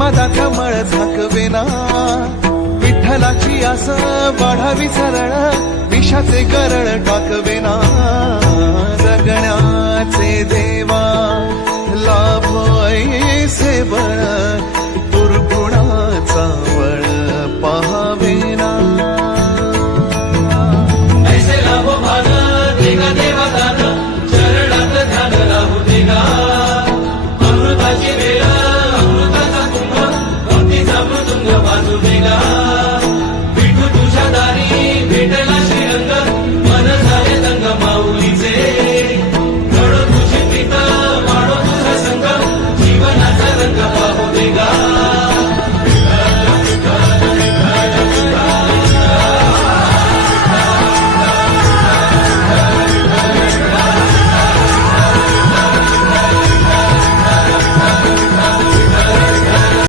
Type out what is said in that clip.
मदाचा मळ झाकवेना, विठ्ठलाची आस वाढावी सरळ, विषाचे गरळ टाकवेना. जगण्याचे देवा लाभो ऐसे बळ,